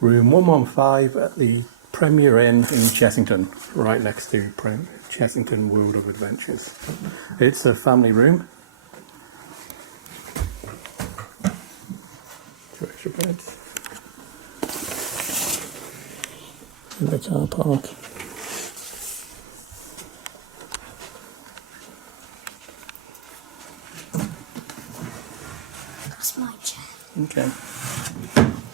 Room 115 at the Premier Inn in Chessington, right next to Chessington World of Adventures. It's a family room. Two extra beds. In the car park. That's my chair. Okay.